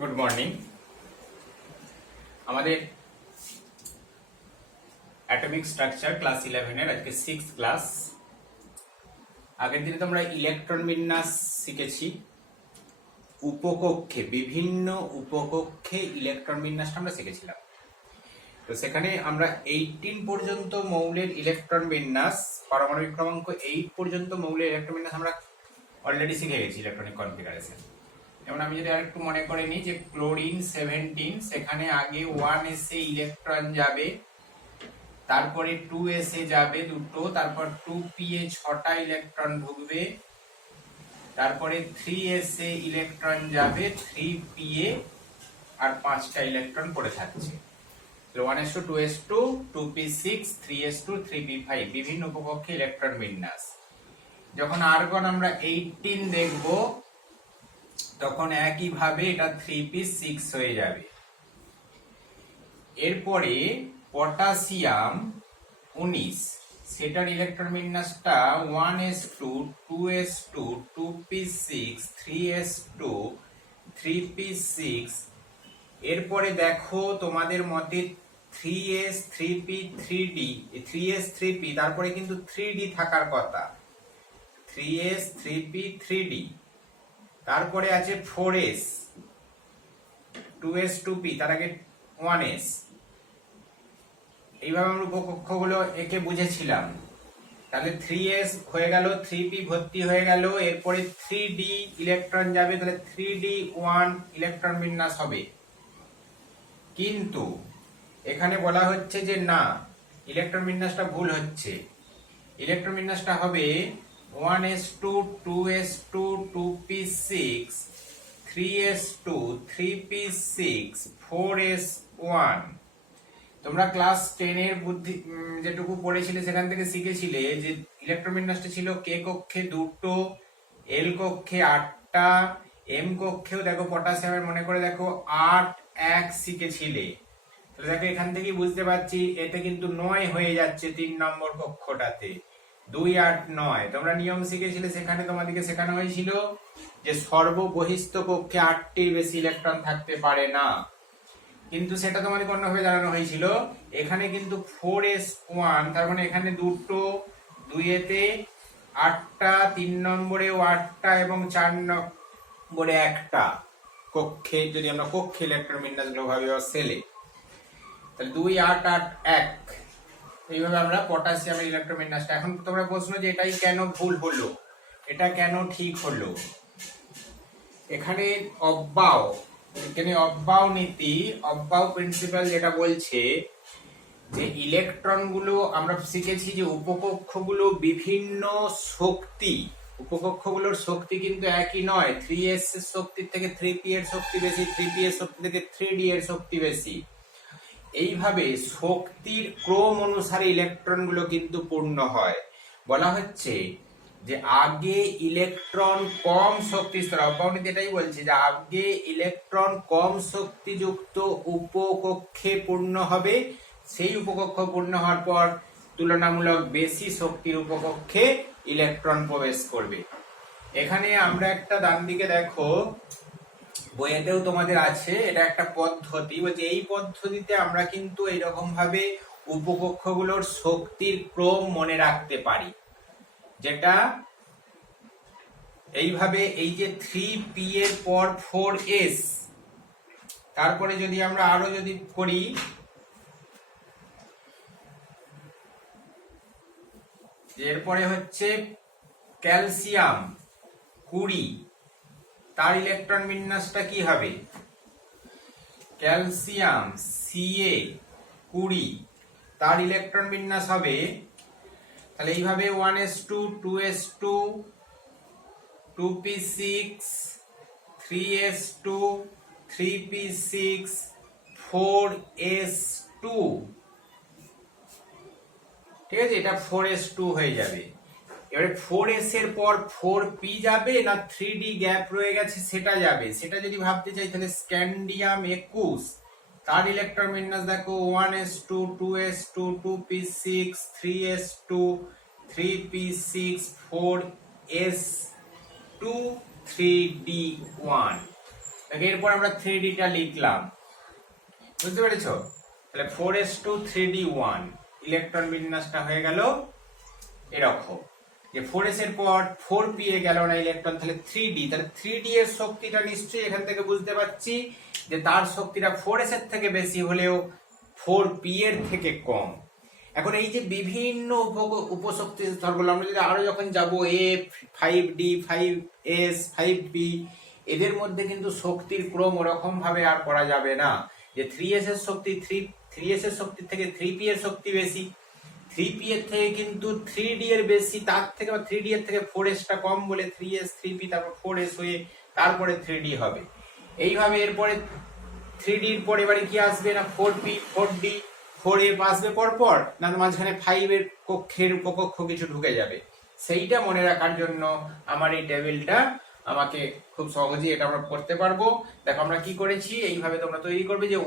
Good morning. আমাদের atomic structure class 11 এর আজকে 6th ক্লাস। আগের দিনে তোমরা ইলেকট্রন বিন্যাস শিখেছি। উপকক্ষে বিভিন্ন উপকক্ষে ইলেকট্রন বিন্যাসটা আমরা শিখেছিলাম। তো সেখানে আমরা 18 পর্যন্ত মৌলের ইলেকট্রন বিন্যাস, পারমাণবিক ক্রমাঙ্ক 8 পর্যন্ত মৌলের ইলেকট্রন বিন্যাস আমরা অলরেডি শিখে গেছি। ইলেকট্রনিক কনফিগারেশন যেমন আমি যদি আরেকটু মনে করে নিই যে ক্লোরিন 17, সেখানে আগে 1 এসে ইলেকট্রন যাবে, তারপরে 2 এসে যাবে দুটো, তারপর 2p এ 6টা ইলেকট্রন ঢুকবে, তারপরে 3 এসে ইলেকট্রন যাবে 3p এ আর 5টা ইলেকট্রন পড়ে থাকছে। 1s2 2s2 2p6 3s2 3p5 বিভিন্ন উপকক্ষে ইলেকট্রন বিন্যাস। যখন আর্গন আমরা 18 দেখব তখন একইভাবে এটা 3p6 হয়ে যাবে। এরপরে পটাশিয়াম 19, সেটার electron বিন্যাসটা 1s2 2s2 2p6 3s2 3p6। এরপরে দেখো তোমাদের মতে 3s 3p 3d 3s 3p, তারপরে কিন্তু 3d থাকার কথা, 3s 3p 3d। তারপরে আছে 4s 2s 2p, তার আগে 1s। এইভাবে আমরা উপকক্ষগুলো একে বুঝেছিলাম। তাহলে 3s হয়ে গেল, 3p ভর্তি হয়ে গেল, এরপরে 3d ইলেকট্রন যাবে, তাহলে 3d 1 ইলেকট্রন বিন্যাস হবে। কিন্তু এখানে বলা হচ্ছে যে না, ইলেকট্রন বিন্যাসটা ভুল হচ্ছে। ইলেকট্রন বিন্যাসটা হবে 1s2 2s2 2p6 3s2 3p6 4s1। তোমরা ক্লাস 10 এর বুদ্ধি যেটুকু পড়েছিলে সেখান থেকে শিখেছিলে যে ইলেকট্রন বিন্যাসটা ছিল কে কক্ষে 2টো, এল কক্ষে 8টা, এম কক্ষেও দেখো পটাশিয়ামের মনে করে দেখো 8 1 শিখেছিলে। তাহলে দেখো এখান থেকেই বুঝতে পারছি এতে কিন্তু 9 হয়ে যাচ্ছে 3 নম্বর কক্ষটাতে, 2 8 9। তোমরা নিয়ম শিখেছিলে, সেখানে তোমাদেরকে শেখানো হয়েছিল যে সর্ববহিস্থ কক্ষে 8টির বেশি ইলেকট্রন থাকতে পারে না, কিন্তু সেটা তোমাদের অন্যভাবে জানানো হয়েছিল। এখানে কিন্তু 4s1, তার মানে এখানে দুটো, 2 এতে 8টা, 3 নম্বরেও 8টা এবং 4 নম্বরে 1টা কক্ষে, যদি আমরা কক্ষে ইলেকট্রন বিন্যাস গুলো ভাবি বা সেলে, তাহলে 2 8 8 1। এইভাবে আমরা পটাশিয়ামের ইলেকট্রন বিন্যাসটা। এখন তোমরা প্রশ্ন যে এটাই কেন ভুল হলো, এটা কেন ঠিক হলো? এখানে অব্বাও নীতি, অব্বাও প্রিন্সিপাল যেটা বলছে যে ইলেকট্রন গুলো আমরা শিখেছি যে উপকক্ষগুলো বিভিন্ন শক্তি, উপকক্ষগুলোর শক্তি কিন্তু একই নয়। 3s এর শক্তি থেকে 3p এর শক্তি বেশি, 3p এর শক্তি থেকে 3d এর শক্তি বেশি। এইভাবে শক্তির ক্রম অনুসারে ইলেকট্রন গুলো কিন্তু পূর্ণ হয়। বলা হচ্ছে যে আগে ইলেকট্রন কম শক্তি স্তর, অব্যাহতি এটাই বলছে যে আগে ইলেকট্রন কম শক্তিযুক্ত উপকক্ষে পূর্ণ হবে, সেই উপকক্ষ পূর্ণ হওয়ার পর তুলনামূলক বেশি শক্তির উপকক্ষে ইলেকট্রন প্রবেশ করবে। এখানে আমরা একটা ডান দিকে দেখো, বইয়েতেও তোমাদের আছে, এটা একটা পদ্ধতি, বলছে এই পদ্ধতিতে আমরা কিন্তু এইরকম ভাবে উপকক্ষগুলোর শক্তির ক্রম মনে রাখতে পারি, যেটা এইভাবে, এই যে 3p এর পর 4s, তারপরে যদি আমরা আরো যদি করি, এরপরে হচ্ছে ক্যালসিয়াম 20, তার ইলেকট্রন বিন্যাসটা কি হবে? ক্যালসিয়াম Ca 20, তার ইলেকট্রন বিন্যাস হবে, তাহলে এইভাবে 1s2 2s2 2p6 3s2 3p6 4s2। ঠিক আছে, এটা 4s2 হয়ে যাবে। এবারে 4s এর পর 4p যাবে না 3d গ্যাপ রয়ে গেছে সেটা যাবে, সেটা যদি ভাবতে চাই তাহলে স্ক্যান্ডিয়াম 21, তার ইলেকট্রন বিন্যাস দেখো 1s2 2s2 2p6 3s2 3p6 4s2 3d1। এরপর আমরা 3D-টা লিখলাম, বুঝতে পেরেছো? তাহলে 4s2 3d1 ইলেকট্রন বিন্যাসটা হয়ে গেল এরকম, যে 4s এর পর 4p এ গেল না ইলেকট্রন, তাহলে 3d, তাহলে 3d এর শক্তিটা নিশ্চয়ই এখান থেকে বুঝতে পারছি যে তার শক্তিটা 4s এর থেকে বেশি হলেও 4p এর থেকে কম। এখন এই যে বিভিন্ন উপশক্তি স্তরগুলো আমরা যদি আরো যখন যাব f 5d 5s 5p, এদের মধ্যে কিন্তু শক্তির ক্রম ওরকম ভাবে আর করা যাবে না যে 3s এর শক্তি 3s এর শক্তি থেকে 3p এর শক্তি বেশি, 3p এর থেকে কিন্তু 3d এর বেশি, তার থেকে 3d এর থেকে 4s টা কম বলে 3s 3p তারপর 4s হয়ে তারপরে 3d হবে। এইভাবে এরপরে 3d এর পরে এবারে কি আসবে না 4p 4d 4f আসবে পরপর, না মাঝখানে 5 এর কক্ষের উপকক্ষ কিছু ঢুকে যাবে। সেইটা মনে রাখার জন্য আমার এই টেবিলটা আমাকে খুব সহজেই এটা আমরা করতে পারবো। দেখো আমরা কি করেছি, এইভাবে তোমরা তৈরি করবে যে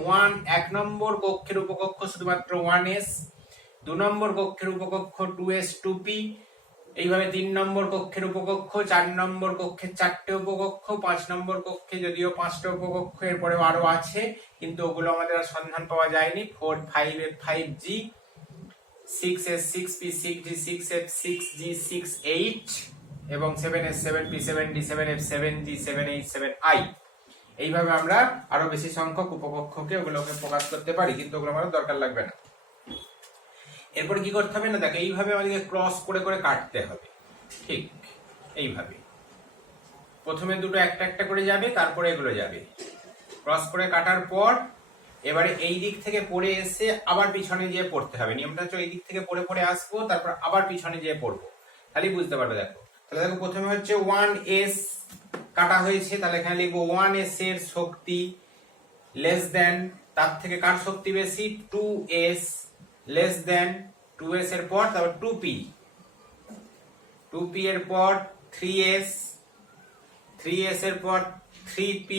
1 নম্বর কক্ষের উপকক্ষ শুধুমাত্র 1s, 2 নম্বর কক্ষের উপকক্ষ 2s 2p, এইভাবে 3 নম্বর কক্ষের উপকক্ষ, 4 নম্বর কক্ষে 4টে উপকক্ষ, 5 নম্বর কক্ষে যদিও 5টা উপকক্ষ, এরপরেও আরো আছে কিন্তু ওগুলো আমাদের আর সন্ধান পাওয়া যায়নি, 4 5f 5g, 6s 6p 6g 6f 6g 6h এবং 7s 7p 7d 7f 7g 7h 7i। এইভাবে আমরা আরো বেশি সংখ্যক উপকক্ষকে ওগুলোকে প্রকাশ করতে পারি, কিন্তু ওগুলো আমাদের দরকার লাগবে না। এরপর কি করতে হবে না, দেখো এইভাবে আমাদেরকে ক্রস করে করে কাটতে হবে, ঠিক এইভাবে প্রথমে দুটো একটা একটা করে যাবে, তারপরে এগুলো যাবে, ক্রস করে কাটার পর এবারে এই দিক থেকে পড়ে এসে আবার পিছনে গিয়ে পড়তে হবে। নিয়মটা হচ্ছে এই দিক থেকে পড়ে পড়ে আসবো, তারপর আবার পিছনে গিয়ে পড়বো, তাহলেই বুঝতে পারবে। দেখো তাহলে দেখো প্রথমে হচ্ছে 1s কাটা হয়েছে, তাহলে এখানে লিখবো 1s এর শক্তি লেস দেন, তার থেকে কার শক্তি বেশি 2s লেস দেন, 2s এর পর তারপর 2p, 2p এর পর 3s, 3s এর পর 3p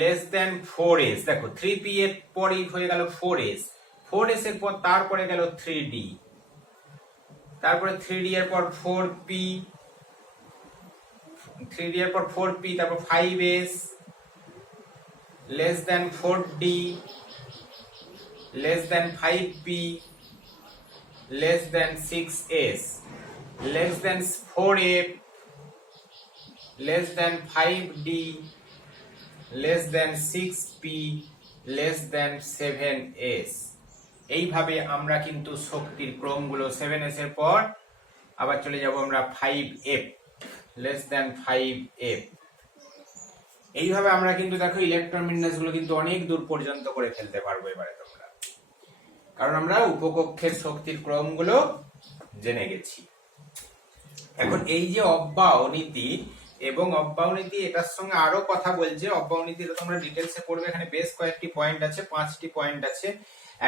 লেস দেন 4s। দেখো 3p এর পরই হয়ে গেল 4s, 4s এর পর তারপরে গেল 3d, তারপরে 3d এর পর 4p, 3d এর পর 4p, তারপর 5s less than 4d less than 5p less than 6s less than 4f less than 5d less than 6p less than 7s। এইভাবে আমরা কিন্তু শক্তির ক্রমগুলো 7s এর পর আবার চলে যাব আমরা 5f লেস দেন 5f। এইভাবে আমরা কিন্তু দেখো ইলেকট্রন বিন্যাসগুলো কিন্তু অনেক দূর পর্যন্ত করে ফেলতে পারবো এবারে তোমরা, কারণ আমরা উপকক্ষের শক্তির ক্রমগুলো জেনে গেছি। এখন এই যে অব্যাহনীতি এবং অব্যাহনীতি, এটার সঙ্গে আরো কথা বলছে। অব্যাহনীতি এটা তোমরা ডিটেলসে পড়বে, এখানে বেশ কয়েকটি পয়েন্ট আছে, 5টি পয়েন্ট আছে।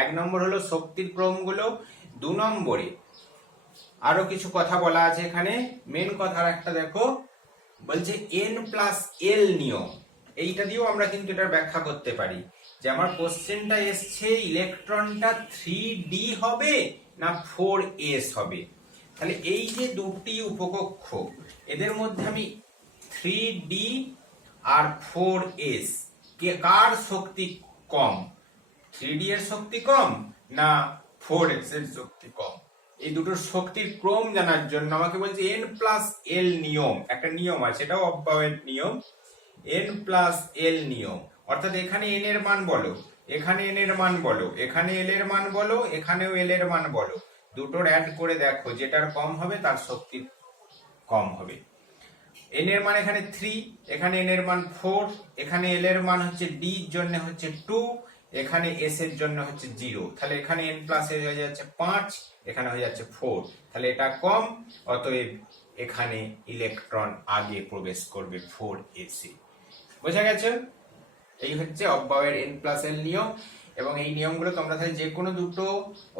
1 নম্বর হলো শক্তির ক্রমগুলো, 2 নম্বরে আরো কিছু কথা বলা আছে এখানে। মেন কথা একটা দেখো বলছে n+l নিয়ম, এইটা দিয়েও আমরা কিন্তু এটার ব্যাখ্যা করতে পারি যে আমার কোশ্চেনটা এসছে ইলেকট্রনটা 3d হবে না 4s হবে। তাহলে এই যে দুটি উপকক্ষ এদের মধ্যে আমি 3d আর 4s কার শক্তি কম, 3d এর শক্তি কম না 4s এর শক্তি কম, এই দুটোর শক্তির ক্রম জানার জন্য আমাকে বলছে n+l নিয়ম, একটা নিয়ম আছে, এটাও অব্যয়ের নিয়ম, n+l নিয়ম। অর্থাৎ এখানে n এর মান বলো, এখানে n এর মান বলো, এখানে l এর মান বলো, এখানেও l এর মান বলো, দুটোর অ্যাড করে দেখো যেটার কম হবে তার শক্তি কম হবে। n এর মান এখানে 3, এখানে n এর মান 4, এখানে l এর মান হচ্ছে d এর জন্য হচ্ছে 2, এখানে s এর জন্য হচ্ছে 0, তাহলে এখানে n+s হয়ে যাচ্ছে 5, এখানে হয়ে যাচ্ছে 4, তাহলে এটা কম, অতএব এখানে ইলেকট্রন আগে প্রবেশ করবে 4s এ। বোঝা গেছে? এই হচ্ছে অব্যয়ের n+l নিয়ম। এবং এই নিয়মগুলো তোমরা যে কোনো দুটো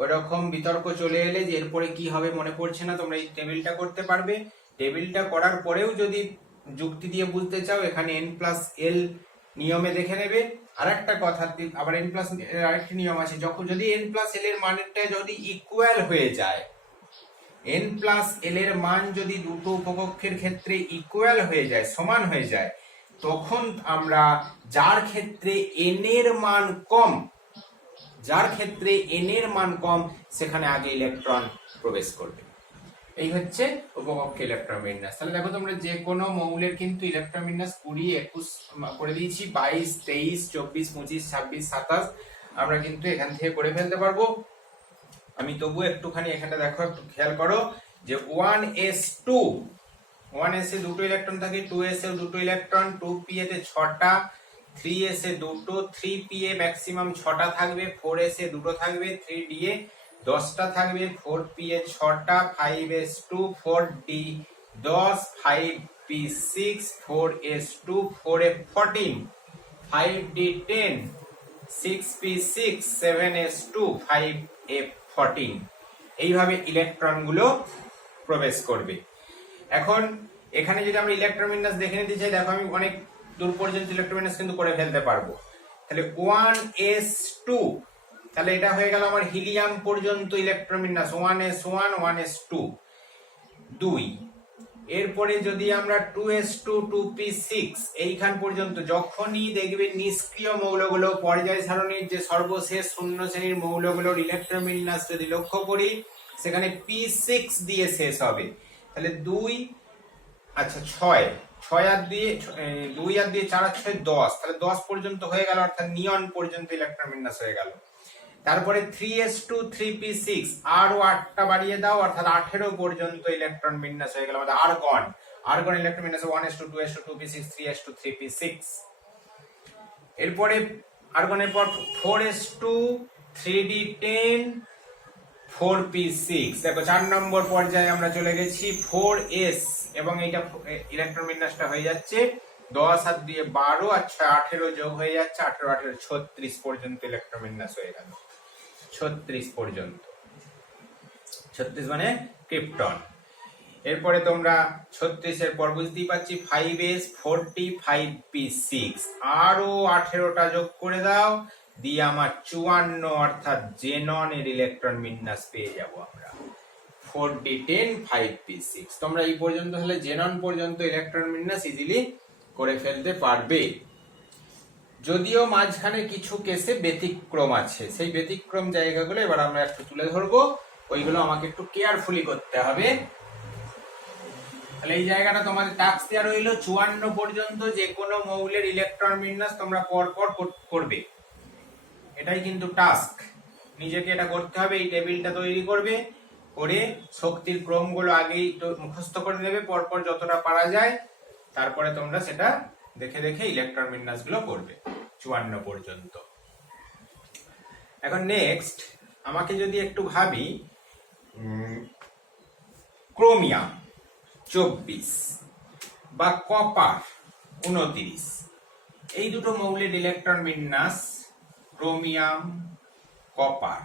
ওইরকম বিতর্ক চলে এলে যে এরপরে কি হবে মনে পড়ছে না, তোমরা এই টেবিলটা করতে পারবে। টেবিলটা করার পরেও যদি যুক্তি দিয়ে বুঝতে চাও এখানে n+l নিয়মে দেখে নেবে। আরেকটা কথা, আবার n+ আরেকটি নিয়ম আছে, যখন যদি n+l এর মানটা যদি ইকুয়াল হয়ে যায়, n+l এর মান যদি দুটো উপকক্ষের ক্ষেত্রে ইকুয়াল হয়ে যায়, সমান হয়ে যায়, তখন আমরা যার ক্ষেত্রে n এর মান কম, সেখানে আগে ইলেকট্রন প্রবেশ করবে। এই হচ্ছে উপকক্ষে ইলেকট্রন বিন্যাস। তাহলে দেখো তোমরা যে কোনো মৌলের কিন্তু ইলেকট্রন বিন্যাস 20, 21 করে দিয়েছি, 22, 23, 24, 25, 26, 27 আমরা কিন্তু এখান থেকে করে ফেলতে পারবো। আমি তবু একটুখানি এখানটা দেখো, একটু খেয়াল করো যে 1s2, 1s এ দুটো ইলেকট্রন থাকে, 2s এ দুটো ইলেকট্রন, 2p তে 6টা, 3s এ দুটো, 3p এ ম্যাক্সিমাম 6টা থাকবে, 4s এ দুটো থাকবে, 3d এ 10টা থাকবে, 4p এ 6টা, 5s2, 4d 10, 5p 6, 4s2, 4f 14, 5d 10, 6p 6, 7s2, 5f 14। এইভাবে ইলেকট্রন গুলো প্রবেশ করবে। এখন এখানে যদি আমরা ইলেকট্রন বিন্যাস দেখে নিতে চাই, দেখো আমি অনেক দূর পর্যন্ত ইলেকট্রন বিন্যাস কিন্তু করে ফেলতে পারবো। তাহলে 1s2, তাহলে এটা হয়ে গেল আমার হিলিয়াম পর্যন্ত ইলেকট্রন বিন্যাস 1s1, 1s2, 2। এরপরে যদি আমরা 2s2, 2p6 এইখান পর্যন্ত, যখনই দেখবে নিষ্ক্রিয় মৌলগুলো পর্যায় সারণীর যে সর্বশেষ শূন্য শ্রেণীর মৌলগুলোর ইলেকট্রন বিন্যাস যদি লক্ষ্য করি, সেখানে p6 দিয়ে শেষ হবে। তাহলে 2, আচ্ছা 6, 6 আর দিয়ে 2 আর দিয়ে 4 আর 6 10, তাহলে 10 পর্যন্ত হয়ে গেল, অর্থাৎ নিয়ন পর্যন্ত ইলেকট্রন বিন্যাস হয়ে গেল। তারপরে 3s2, 3p6 আরো 8টা বাড়িয়ে দাও, অর্থাৎ 18 পর্যন্ত ইলেকট্রন বিন্যাস হয়ে গেল আমাদের আর্গন ইলেকট্রন বিন্যাস 1s2, 2s2, 2p6, 3s2, 3p6। এরপরে আর্গনের পর 4s2, 3d10, 4p6। দেখো 4 নম্বর পর্যায়ে আমরা চলে গেছি 4s, এবং এইটা ইলেকট্রন বিন্যাসটা হয়ে যাচ্ছে 10 আর দিয়ে 12 আর 6 18 যোগ হয়ে যাচ্ছে 18 18 36 পর্যন্ত ইলেকট্রন বিন্যাস হয়ে গেল। 36 পর্যন্ত, 36 মানে ক্রিপ্টন। এরপরে তোমরা 36 এর পর বুঝতেই পারছি 5s, 40, 5p6 আরো 18টা যোগ করে দাও, দিয়ে আমার 54 অর্থাৎ জেনন এর ইলেকট্রন বিন্যাস পেয়ে যাব আমরা 4d10, 5p6। তোমরা এই পর্যন্ত হলে জেনন পর্যন্ত ইলেকট্রন বিন্যাস ইজিলি করে ফেলতে পারবে। যদিও মাঝখানে কিছু কেসে ব্যতিক্রম আছে, সেই ব্যতিক্রম জায়গাগুলো এবার আমরা একটু তুলে ধরবো, ওইগুলো আমাকে একটু কেয়ারফুলি করতে হবে। তাহলে এই জায়গাটা তোমাদের টাস্ক দেওয়া রইল 54 পর্যন্ত যে কোনো মৌলের ইলেকট্রন বিন্যাস তোমরা পরপর করবে। এটাই কিন্তু টাস্ক, নিজেকে এটা করতে হবে। এই টেবিলটা তৈরি করবে, করে শক্তির ক্রমগুলো আগেই মুখস্থ করে নেবে পরপর যতটা পারা যায়, তারপরে তোমরা সেটা দেখে দেখে ইলেকট্রন বিন্যাস গুলো করবে 54 পর্যন্ত। এখন নেক্সট আমাকে যদি একটু ভাবি, ক্রোমিয়াম 24 বা কপার 29, এই দুটো মৌলের ইলেকট্রন বিন্যাস, ক্রোমিয়াম কপার,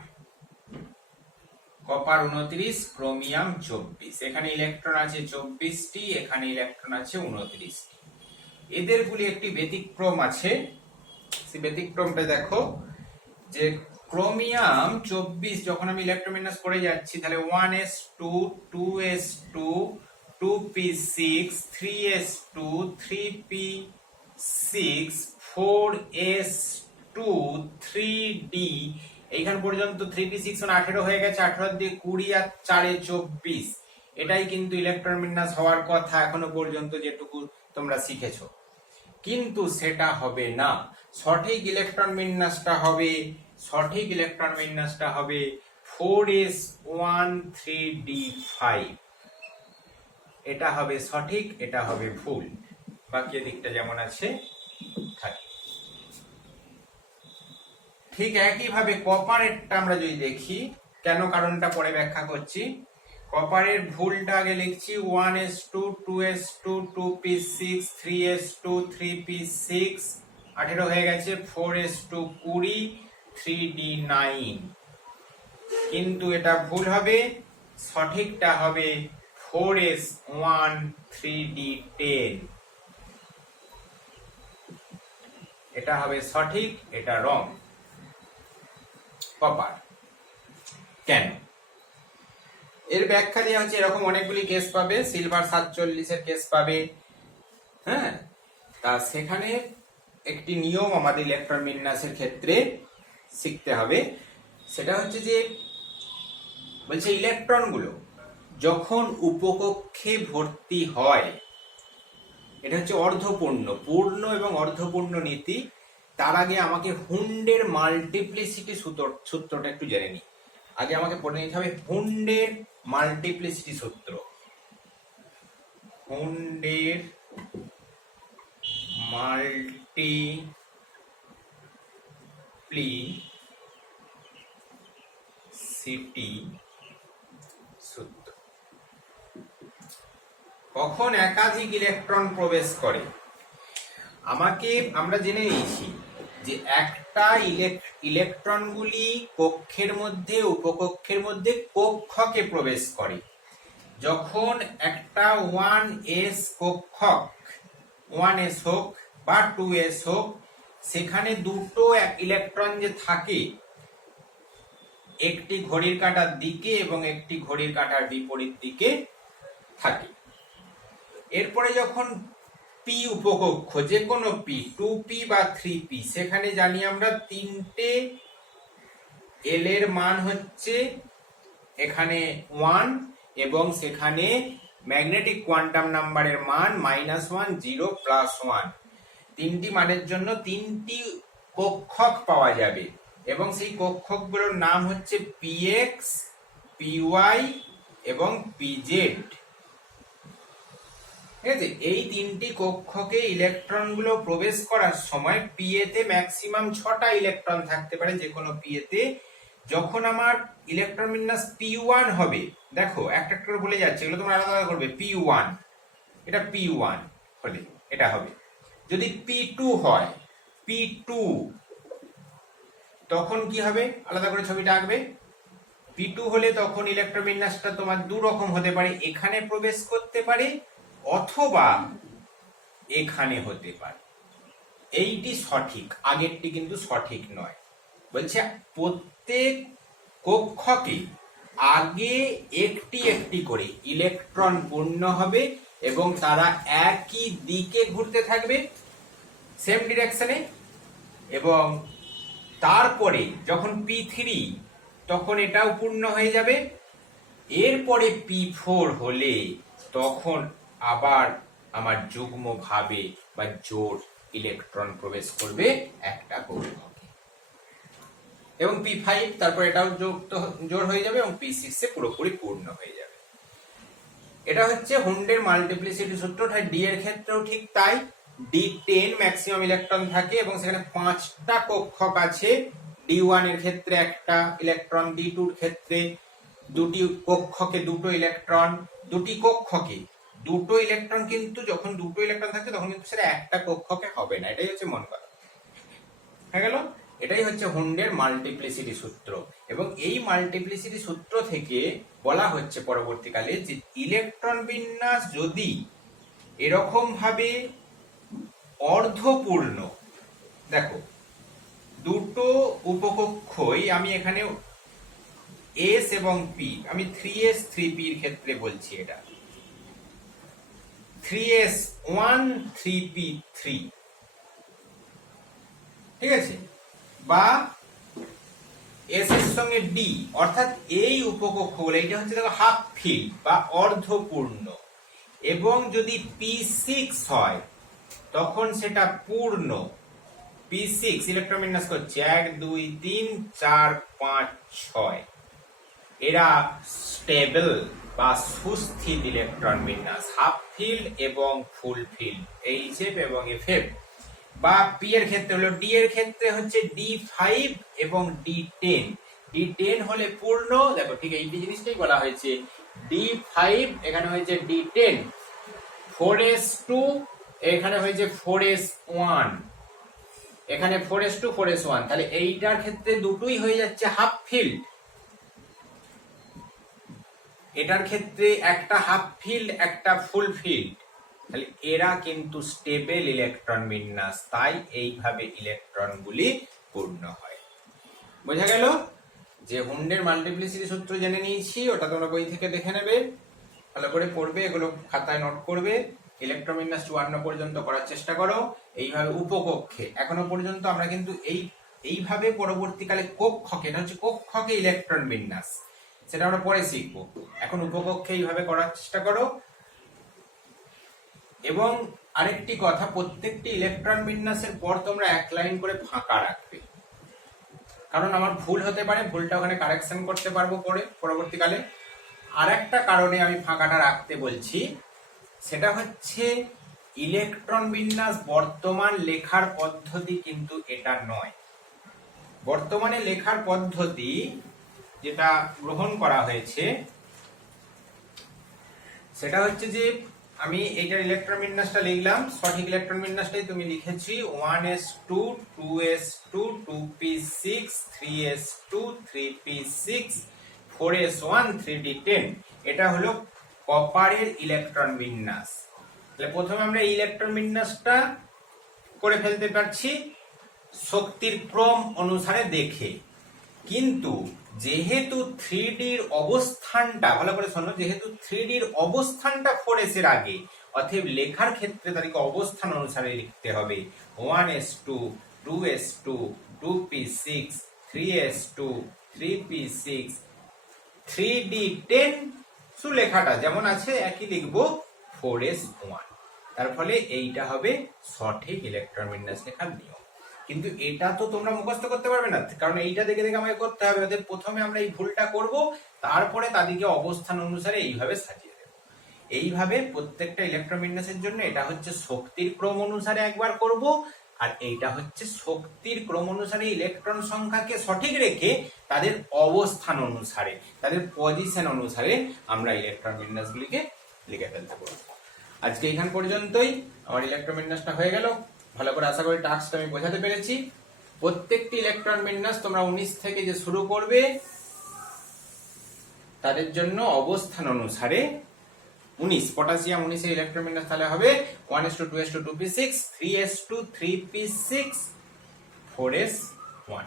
কপার 29, ক্রোমিয়াম 24, এখানে ইলেকট্রন আছে 24টি, এখানে ইলেকট্রন আছে 29টি। এদের গুলি একটি ব্যতিক্রম আছে, সেই ব্যতিক্রমটা দেখো যে ক্রোমিয়াম 24 যখন আমি ইলেকট্রন বিন্যাস করে যাচ্ছি, তাহলে 1s2, 2s2, 2p6, 3s2, 3p6, 4s2, 3d, এইখান পর্যন্ত 3p6 মানে 18 হয়ে গেছে, 18 দিয়ে 20 আর 4 এ 24। এটাই কিন্তু ইলেকট্রন বিন্যাস হওয়ার কথা এখনো পর্যন্ত যেটুকু তোমরা শিখেছো, কিন্তু সেটা হবে না। সঠিক ইলেকট্রন বিন্যাসটা হবে 4s1, 3d5। এটা হবে সঠিক, এটা হবে ভুল, বাকি দিকটা যেমন আছে থাকে। ঠিক একইভাবে কপারেরটা আমরা যদি দেখি, কেন কারণটা পরে ব্যাখ্যা করছি। কপারের ভুলটা আগে লিখছি 1s2, 2s2, 2p6, 3s2, 3p6, 18 হয়ে গেছে, 4s2 20, 3d9, কিন্তু এটা ভুল হবে। সঠিকটা হবে 4s1, 3d10। এটা হবে সঠিক, এটা রং। কপার কেন, এর ব্যাখ্যা দেওয়া হচ্ছে এরকম অনেকগুলি কেস পাবে। সিলভার 47 এর কেস পাবে, হ্যাঁ, তা সেখানে একটি নিয়ম আমাদের ইলেকট্রন বিন্যাসের ক্ষেত্রে শিখতে হবে। সেটা হচ্ছে যে বলছে ইলেকট্রনগুলো যখন উপকক্ষে ভর্তি হয়, এটা হচ্ছে অর্ধপূর্ণ, পূর্ণ এবং অর্ধপূর্ণ নীতি। তার আগে আমাকে হুন্ডের মাল্টিপ্লিসিটি সূত্রটা একটু জেনে নিই। আগে আমাকে পড়ে নিতে হবে হুন্ডের মাল্টিপ্লিসিটি সূত্র। হুন্ডের মাল্টিপ্লিসিটি সূত্র। কখন একাধিক ইলেকট্রন প্রবেশ করে, আমরা জেনে নিয়েছি যে একটা ইলেকট্রনগুলি কক্ষের মধ্যে, উপকক্ষের মধ্যে কক্ষকে প্রবেশ করে। যখন একটা 1s কক্ষক, 1s হোক বা 2s হোক, সেখানে দুটো ইলেকট্রন যে থাকে, একটি ঘড়ির কাঁটার দিকে এবং একটি ঘড়ির কাঁটার বিপরীত দিকে থাকে। এরপরে যখন পি উপকক্ষ, যে কোনো পি, 2p বা 3p, সেখানে জানি আমরা তিনটে এল এর মান হচ্ছে এখানে 1 এবং সেখানে ম্যাগনেটিক কোয়ান্টাম নাম্বারের মান -1, 0, +1। তিনটি মানের জন্য তিনটি কক্ষক পাওয়া যাবে এবং সেই কক্ষকগুলোর নাম হচ্ছে px, py এবং pz। ঠিক আছে, এই তিনটি কক্ষকে ইলেকট্রনগুলো প্রবেশ করার সময় পি তে ম্যাক্সিমাম 6টা ইলেকট্রন থাকতে পারে যে কোনো পি তে। যখন আমার ইলেকট্রন বিন্যাস p1 হবে, দেখো একটা করে বলে যাচ্ছে, এগুলো তোমরা আলাদা আলাদা করবে। p1, এটা p1 হলে এটা হবে। যদি p2 হয়, p2 তখন কি হবে, আলাদা করে ছবিটা আঁকবে। p2 হলে তখন ইলেকট্রন বিন্যাসটা তোমার দু রকম হতে পারে, এখানে প্রবেশ করতে পারে অথবা এখানে হতে পারে। এইটি সঠিক, আগেরটি কিন্তু সঠিক নয়। বলছে প্রত্যেক কক্ষকে আগে একটি একটি করে ইলেকট্রন পূর্ণ হবে এবং তারা একই দিকে ঘুরতে থাকবে, সেম ডিরেকশনে। এবং তারপরে যখন p3, তখন এটাও পূর্ণ হয়ে যাবে। এরপরে p4 হলে তখন আবার আমার যুগ্ম ভাবে বা জোড় ইলেকট্রন প্রবেশ করবে একটা কক্ষকে, এবং p5 তারপর এটাও জোড় হয়ে যাবে এবং p6 এ পুরোপুরি পূর্ণ হয়ে যাবে। এটা হচ্ছে হুন্ডের মাল্টিপ্লিসিটি সূত্র। ডি এর ক্ষেত্রেও ঠিক তাই। d10 ম্যাক্সিমাম ইলেকট্রন থাকে এবং সেখানে 5টা কক্ষক আছে। d1 এর ক্ষেত্রে একটা ইলেকট্রন, d2 এর ক্ষেত্রে দুটি কক্ষকে দুটো ইলেকট্রন, দুটি কক্ষকে দুটো ইলেকট্রন, কিন্তু যখন দুটো ইলেকট্রন থাকছে তখন কিন্তু সেটা একটা কক্ষকে হবে না। এটাই হচ্ছে মন কথা, হয়ে গেল। এটাই হচ্ছে হুন্ডের মাল্টিপ্লিসিটি সূত্র। এবং এই মাল্টিপ্লিসিটি সূত্র থেকে বলা হচ্ছে পরবর্তীকালে যে ইলেকট্রন বিন্যাস যদি এরকম ভাবে অর্ধপূর্ণ, দেখো দুটো উপকক্ষই, আমি এখানে এস এবং পি, আমি 3s 3p এর ক্ষেত্রে বলছি, এটা 3s1 3p3, ঠিক আছে, বা এস এর সঙ্গে ডি, অর্থাৎ এই উপকক্ষগুলো, এটা হচ্ছে দেখো হাফ ফিল্ড বা অর্ধপূর্ণ। এবং যদি p6 হয় তখন সেটা পূর্ণ। p6 ইলেকট্রন বিন্যাস করছে 1 2 3 4 5 6, এরা স্টেবল বা সুস্থির ইলেকট্রন বিন্যাস, হাফ ফিল্ড এবং ফুল ফিল্ড, এইচএফ এবং এফএফ। বা পি এর ক্ষেত্রে হলো, ডি এর ক্ষেত্রে হচ্ছে d5 এবং d10। d10 হলে পূর্ণ, দেখো ঠিক এই জিনিসটাই বলা হয়েছে, d5 এখানে হয়েছে d10, 4s2 এখানে হয়েছে 4s1, এখানে 4s2 4s1, তাহলে এইটার ক্ষেত্রে দুটোই হয়ে যাচ্ছে হাফ ফিল্ড। এটার ক্ষেত্রে একটা হাফ ফিল্ড, একটা ফুল ফিল্ড, তাহলে এরা কিন্তু স্টেবল ইলেকট্রন বিন্যাস, তাই এইভাবে ইলেকট্রনগুলি পূর্ণ হয়। বোঝা গেল যে হুন্ডের মাল্টিপ্লিসিটি সূত্র জেনে নিয়েছি, ওটা তোমরা বই থেকে দেখে নেবে, ভালো করে পড়বে, এগুলো খাতায় নোট করবে। ইলেকট্রন বিন্যাস 54 পর্যন্ত করার চেষ্টা করো। এইভাবে উপকক্ষে এখনো পর্যন্ত আমরা কিন্তু এইভাবে পরবর্তীকালে কক্ষকে, এটা হচ্ছে কক্ষকে ইলেকট্রন বিন্যাস, সেটা আমরা পরে শিখবো। এখন উপকক্ষে এইভাবে করার চেষ্টা করো। এবং আরেকটি কথা, প্রত্যেকটি ইলেকট্রন বিন্যাসের পর তোমরা এক লাইন করে ফাঁকা রাখবে, কারণ আমার ভুল হতে পারে, ভুলটা ওখানে কারেকশন করতে পারবো পরবর্তীকালে। আর একটা কারণে আমি ফাঁকাটা রাখতে বলছি, সেটা হচ্ছে ইলেকট্রন বিন্যাস বর্তমান লেখার পদ্ধতি কিন্তু এটা নয়। বর্তমানে লেখার পদ্ধতি যেটা গ্রহণ করা হয়েছে সেটা হচ্ছে যে আমি এইটার ইলেকট্রন বিন্যাসটা লিখলাম, সঠিক ইলেকট্রন বিন্যাসটাই তুমি লিখেছি 1s2 2s2 2p6 3s2 3p6 4s1 3d10। এটা হলো কপারের ইলেকট্রন বিন্যাস। তাহলে প্রথমে আমরা এই ইলেকট্রন বিন্যাসটা করে ফেলতে পারছি শক্তির ক্রম অনুসারে দেখে, কিন্তু যেহেতু 3Dর অবস্থানটা, ভালো করে শোনো, যেহেতু 3Dর অবস্থানটা 4s এর আগে, অতএব লেখার ক্ষেত্রে তাদেরকে অবস্থান অনুসারে লিখতে হবে 1s2 2s2 2p6 3s2 3p6 3d10। লেখাটা যেমন আছে একই লিখবো 4s1। তার ফলে এইটা হবে সঠিক ইলেকট্রন বিন্যাস লেখার নিয়ম। কিন্তু এটা তো তোমরা মুখস্থ করতে পারবে না, কারণ এইটা দেখে দেখে আমাকে করতে হবে। ওদের প্রথমে আমরা এই ভুলটা করব, তারপরে তাদেরকে অবস্থান অনুসারে এইভাবে সাজিয়ে দেব। এইভাবে প্রত্যেকটা ইলেকট্রন বিন্যাসের জন্য এটা হচ্ছে শক্তির ক্রম অনুসারে একবার করব, আর এইটা হচ্ছে শক্তির ক্রম অনুসারে ইলেকট্রন সংখ্যাকে সঠিক রেখে তাদের অবস্থান অনুসারে, তাদের পজিশন অনুসারে আমরা ইলেকট্রন বিন্যাসগুলিকে লিখে ফেলতে পারব। আজকে এখান পর্যন্তই আমার ইলেকট্রন বিন্যাসটা হয়ে গেল। ভালো করে আশা করি টাস্কটা আমি বোঝাতে পেরেছি। প্রত্যেকটি ইলেকট্রন বিন্যাস তোমরা 19 থেকে যে শুরু করবে তাদের জন্য অবস্থান অনুসারে 19 পটাশিয়াম 19 এর ইলেকট্রন বিন্যাস তাহলে হবে 1s2 2s2 2p6 3s2 3p6 4s1।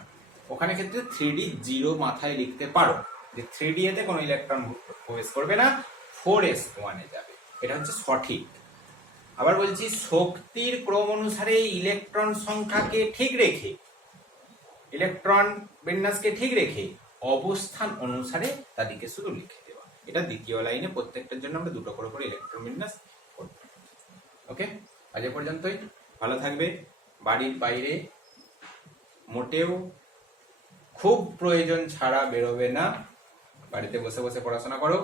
ওখানে ক্ষেত্রে 3d 0 মাথায় লিখতে পারো, যে 3d এতে কোনো ইলেকট্রন প্রবেশ করবে না, 4s1 এ যাবে। এটা হচ্ছে সঠিক। আবার বলছি, শক্তির ক্রম অনুসারে ইলেকট্রন সংখ্যাকে ঠিক রেখে, ইলেকট্রন বিন্যাসকে ঠিক রেখে অবস্থান অনুসারে তাদেরকে শুধু লিখে দেওয়া। এটা দ্বিতীয় লাইনে প্রত্যেকটার জন্য আমরা দুটো করে ইলেকট্রন বিন্যাস করব। ওকে, আজ এ পর্যন্তই। ভালো থাকবে। বাড়ির বাইরে মোটেও খুব প্রয়োজন ছাড়া বেরোবে না। বাড়িতে বসে বসে পড়াশোনা করো।